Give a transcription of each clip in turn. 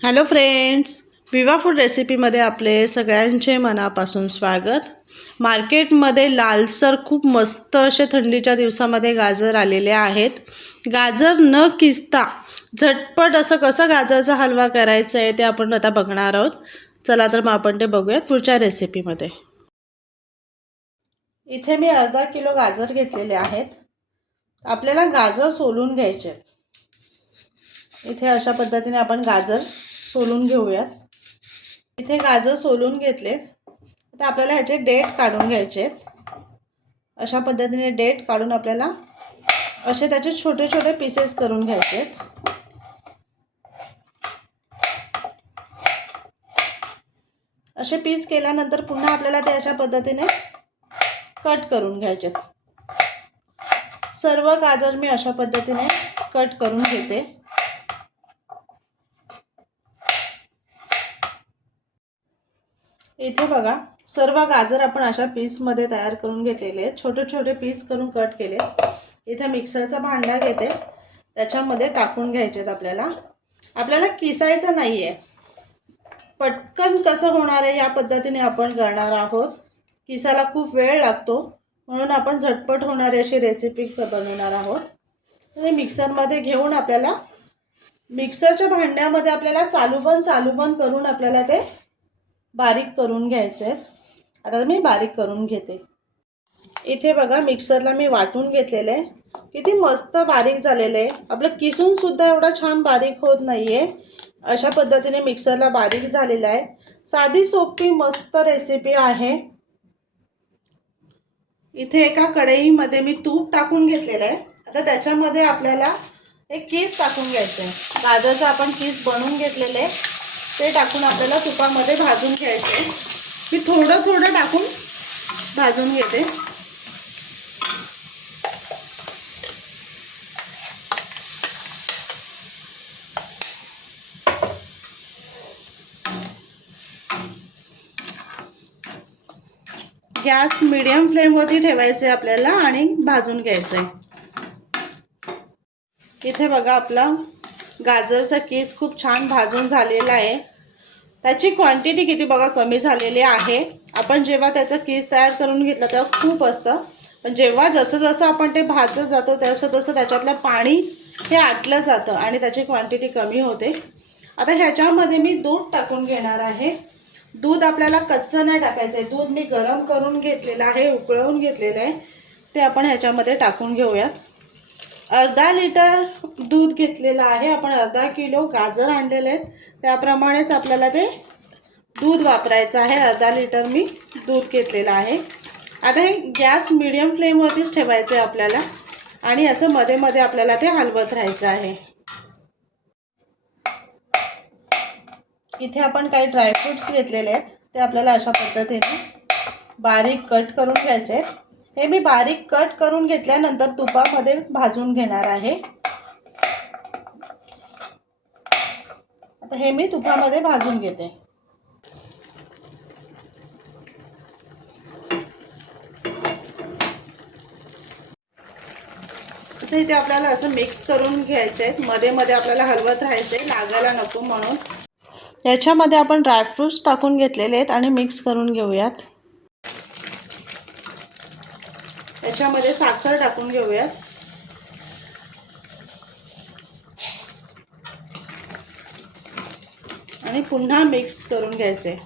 Hello friends Viva food रेसिपीमध्ये आपले सगळ्यांचे मनापासून स्वागत. मार्केटमध्ये लालसर खूप मस्त असे थंडीच्या दिवसामध्ये गाजर आलेले आहेत. गाजर न किसता झटपट असं कसं गाजरचा हलवा करायचा आहे ते आपण आता बघणार आहोत. चला तर मग आपण ते बघूयात पुढच्या रेसिपीमध्ये इथे मी अर्धा किलो गाजर घेतलेले आहेत. आपल्याला गाजर सोलून घ्यायचे आहेत. इथे अशा पद्धतीने आपण गाजर सोलून घेऊयात. इथे गाजर सोलून घेतलेत. आता आपल्याला ह्याचे डेट काढून घ्यायचे आहेत. अशा पद्धतीने डेट काढून आपल्याला असे त्याचे छोटे छोटे पीसेस करून घ्यायचे आहेत. असे पीस केल्यानंतर पुन्हा आपल्याला ते अशा पद्धतीने कट करून घ्यायचे आहेत. सर्व गाजर मी अशा पद्धतीने कट करून घेते. इथे बघा सर्व गाजर आपण अशा पीसमध्ये तयार करून घेतलेले आहेत. छोटे छोटे पीस करून कट केले इथे मिक्सरचा भांडा घेते. त्याच्यामध्ये टाकून घ्यायचे आहेत आपल्याला. आपल्याला किसायचं नाही आहे पटकन कसं होणार आहे या पद्धतीने आपण करणार आहोत. किसायला खूप वेळ लागतो. म्हणून आपण झटपट होणारी अशी रेसिपी बनवणार आहोत. हे मिक्सरमध्ये घेऊन आपल्याला मिक्सरच्या भांड्यामध्ये आपल्याला चालू बंद चालू बंद करून आपल्याला ते बारीक करून घ्यायचे आहेत. आता मी बारीक करून घेते. इथे बघा मिक्सरला मी वाटून घेतलेलं आहे. किती मस्त बारीक झालेलं आहे. आपलं किसून सुद्धा एवढा छान बारीक होत नाही आहे अशा पद्धतीने मिक्सरला बारीक झालेलं आहे. साधी सोपी मस्त रेसिपी आहे. इथे एका कढईमध्ये मी तूप टाकून घेतलेलं आहे. आता त्याच्यामध्ये आपल्याला एक केस टाकून घ्यायचं आहे. गाजरचं आपण केस बनवून घेतलेलं आहे. ते टाकून आपल्याला तुपामध्ये भाजून घ्यायचे. मी थोडं थोडं टाकून भाजून घेते. गॅस मिडियम फ्लेमवरती ठेवायचे आपल्याला आणि भाजून घ्यायचं आहे इथे बघा आपला गाजरचा केस खूप छान भाजून झालेला आहे. त्याची क्वांटिटी किती बघा कमी झालेली आहे. आपण जेव्हा त्याचा केस तयार करून घेतला तेव्हा खूप असतं. पण जेव्हा जसं जसं आपण ते भाजत जातो तसं तसं त्याच्यातलं पाणी हे आटलं जातं आणि त्याची क्वांटिटी कमी होते. आता ह्याच्यामध्ये मी दूध टाकून घेणार आहे. दूध आपल्याला कच्चं नाही टाकायचं आहे. दूध मी गरम करून घेतलेलं आहे उकळवून घेतलेलं आहे. ते आपण ह्याच्यामध्ये टाकून घेऊयात. अर्धा लिटर दूध घेतलेलं आहे. आपण अर्धा किलो गाजर आणलेले आहेत. त्याप्रमाणेच आपल्याला ते दूध वापरायचं आहे. अर्धा लिटर मी दूध घेतलेलं आहे. आता हे गॅस मिडियम फ्लेमवरतीच ठेवायचं आहे आपल्याला. आणि असं मध्ये मध्ये आपल्याला ते हलवत राहायचं आहे. इथे आपण काही ड्रायफ्रुट्स घेतलेले आहेत. ते आपल्याला अशा पद्धतीने बारीक कट करून घ्यायचे आहेत. हे मी बारीक कट करून घेतल्यानंतर तुपामध्ये भाजून घेणार आहे. आता हे मी तुपामध्ये भाजून घेते. आता इथे आपल्याला असं मिक्स करून घ्यायचे आहेत. मध्ये मध्ये आपल्याला हलवत राहायचे लागायला नको म्हणून. याच्यामध्ये आपण ड्रायफ्रुट्स टाकून घेतलेले आहेत आणि मिक्स करून घेऊयात. याच्यामध्ये साखर टाकून घेऊयात. आणि पुन्हा मिक्स करून घ्यायचे.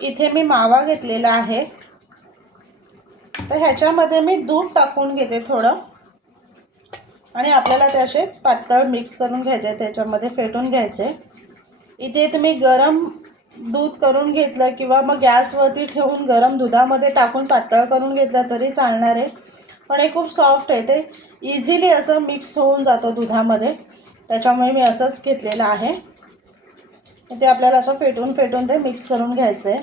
इथे मी मावा घेतलेला आहे. तर ह्याच्यामध्ये मी दूध टाकून घेते थोडं. आणि आपल्याला ते असे पातळ मिक्स करून घ्यायचे त्याच्यामध्ये फेटून घ्यायचे. इथे तुम्ही गरम दूध करून घेतलं किंवा मग गॅसवरती ठेवून गरम दुधामध्ये टाकून पातळ करून घेतलं तरी चालणार आहे. पण हे खूप सॉफ्ट आहे. ते इझिली असं मिक्स होऊन जातं दुधामध्ये. त्याच्यामुळे मी असंच घेतलेलं आहे. ते आपल्याला असं फेटून फेटून ते मिक्स करून घ्यायचं आहे.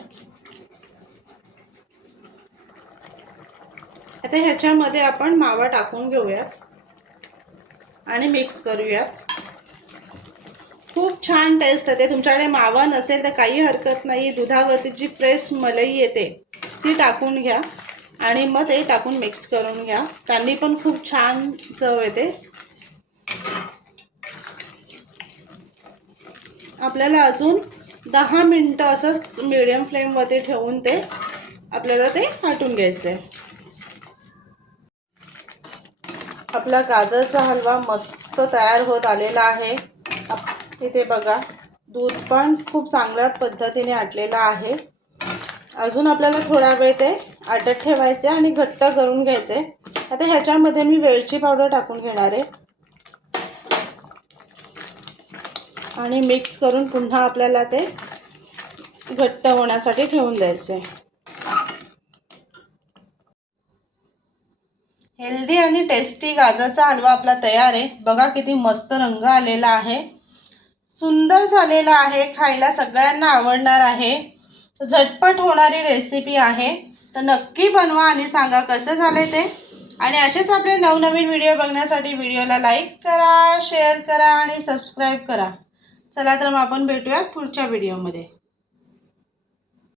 आता ह्याच्यामध्ये आपण मावा टाकून घेऊयात आणि मिक्स करूयात. खूप छान टेस्ट येते. तुमच्याकडे मावा नसेल तर काही हरकत नाही. दुधावरती जी फ्रेश मलई येते ती टाकून घ्या. आणि मग ते टाकून मिक्स करून घ्या. त्यांनी पण खूप छान चव येते. आपल्याला अजून दहा मिनटं असंच मिडियम फ्लेमवरती ठेवून ते आपल्याला ते हटून घ्यायचं आहे आपला गाजरचा हलवा मस्त तयार होत आलेला आहे. इथे बघा दूध पण खूप चांगल्या पद्धतीने आटलेलं आहे. अजून आपल्याला थोडा वेळ ते आटत ठेवायचे आणि घट्ट करून घ्यायचे. आता ह्याच्यामध्ये मी वेलची पावडर टाकून घेणार आहे. आणि मिक्स करून पुन्हा आपल्याला ते घट्ट होण्यासाठी ठेवून द्यायचे. हेल्दी आणि टेस्टी गाजरचा हलवा आपला तयार आहे. बघा किती मस्त रंग आलेला आहे. सुंदर झालेला आहे खायला सगळ्यांना आवडणार आहे. तर झटपट होणारी रेसिपी आहे. तर नक्की बनवा आणि सांगा कसं झालं ते. आणि असेच आपले नवनवीन व्हिडिओ बघण्यासाठी व्हिडिओला लाईक करा शेअर करा आणि सबस्क्राईब करा. चला तर मग आपण भेटूया पुढच्या व्हिडिओमध्ये